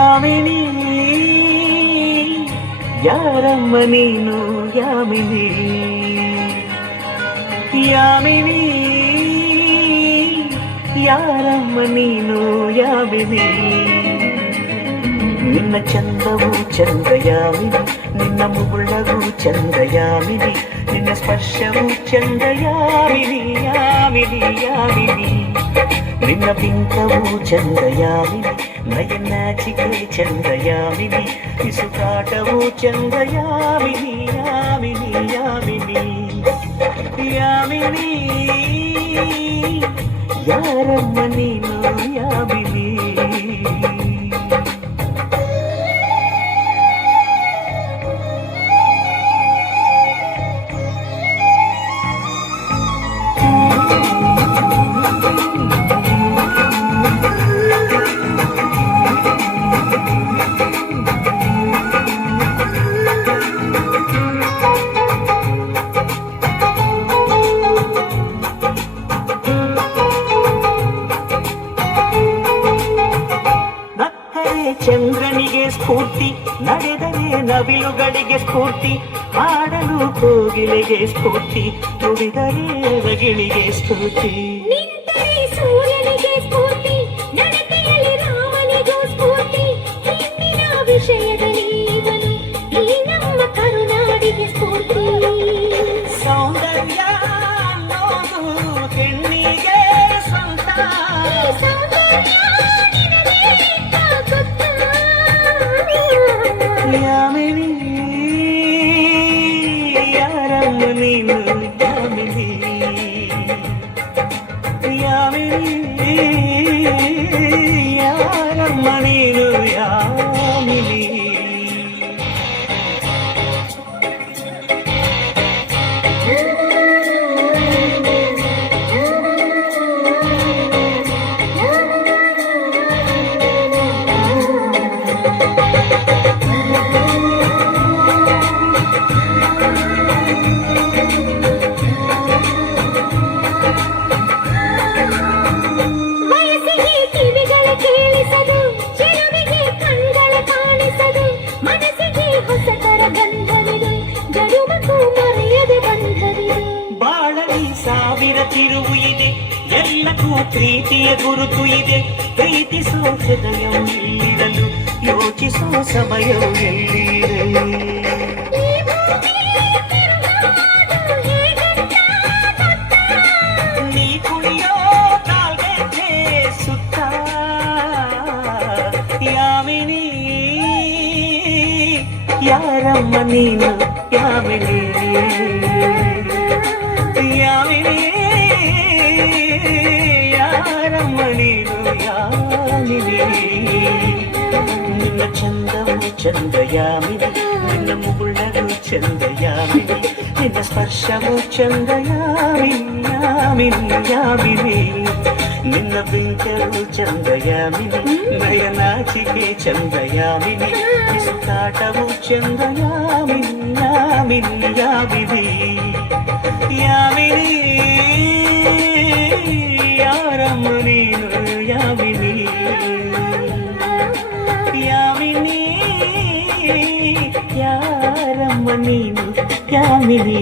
ಯಾಮಿನಿ ಯಾರಮ್ಮ ನೀನು ಯಾಮಿನಿ ಯಾಮಿನಿ ಯಾರಮ್ಮ ನೀನು ಯಾಮಿನಿ ನಿನ್ನ ಚಂದವು ಚಂದ ಯಾಮಿನಿ ನಿನ್ನ ಮುಗುಳವು ಚಂದ ಯಾಮಿನಿ ನಿನ್ನ ಸ್ಪರ್ಶವು ಚಂದ ಯಾಮಿನಿ ಯಾಮಿನಿ ಯಾಮಿನಿ ನಿನ್ನ ಬಿಂಕವು ಚಂದ ಯಾಮಿನಿ ನಯನಾಚಿಕೆ ಚಂದ ಯಾಮಿನಿ ಇಸುಕಾಟವು ಚಂದ ಯಾಮಿನಿ ಯಾಮಿನಿ ಯಾಮಿನಿ ಯಾಮಿನಿ ಯಾರಮ್ಮ ನೀನು ಯಾಮಿನಿ ಚಂದ್ರನಿಗೆ ಸ್ಫೂರ್ತಿ ನಡೆದರೆ ನವಿಲುಗಳಿಗೆ ಸ್ಫೂರ್ತಿ ಹಾಡಲು ಕೋಗಿಲೆಗೆ ಸ್ಫೂರ್ತಿ ನುಡಿದರೆ ರಗಿಣಿಗೆ ಸ್ಫೂರ್ತಿ ಸೂರ್ಯನಿಗೆ ಸ್ಫೂರ್ತಿ ನಡತೆಯಲ್ಲಿ ರಾಮನಿಗೂ ಸ್ಫೂರ್ತಿ ಹಿಂದಿನ ವಿಷಯದಲ್ಲಿ ಇವನು ಈ ನಮ್ಮ ಕರುನಾಡಿಗೆ ಸ್ಫೂರ್ತಿ ಸೌಂದರ್ಯ ಅನ್ನೋದು ಹೆಣ್ಣಿಗೆ ಸ್ವಂತ ಯಾಮಿನಿ ಯಾರಮ್ಮ ನೀನು ಯಾಮಿನಿ ಯಾಮಿನಿ ಯಾರಮ್ಮ ನೀನು ಯಾಮಿನಿ ಬಾಳಲಿ ಸಾವಿರ ತಿರುವು ಇದೆ ಎಲ್ಲಕ್ಕೂ ಪ್ರೀತಿಯ ಗುರುತು ಇದೆ ಪ್ರೀತಿಸೋ ಹೃದಯವು ಎಲ್ಲಿರಲು ಯೋಚಿಸೋ ಸಮಯವು ಎಲ್ಲಿರಲಿ ನೀ ಕುಣಿಯೋ ಕಾಲ್ಗೆಜ್ಜೆ ಸುತ್ತ ಯಾಮಿನಿ ಯಾರಮ್ಮ ನೀನು ಯಾಮಿನಿ ಯಾಮಿನಿ ಯಾರಮ್ಮ ನೀನು ಯಾಮಿನಿ ನಿನ್ನ ಚಂದವು ಚಂದ ಯಾಮಿನಿ ನಿನ್ನ ಮುಗುಳವು ಚಂದ ಯಾಮಿನಿ ನಿನ್ನ ಸ್ಪರ್ಶವು ಚಂದ ಯಾಮಿನಿ ಯಾಮಿನಿ ಯಾಮಿನಿ ನಿನ್ನ ಬಿಂಕವು ಚಂದ ಯಾಮಿನಿ ನಯನಾಚಿಕೆ ಚಂದ ಯಾಮಿನಿ ಇಸುಕಾಟವು ಚಂದ ಯಾಮಿನಿ ಯಾಮಿನಿ ಯಾಮಿನಿ ಯಾಮಿನಿ ಯಾರಮ್ಮ ನೀನು ಯಾಮಿನಿ ಯಾಮಿನಿ ಯಾರಮ್ಮ ನೀನು ಯಾಮಿನಿ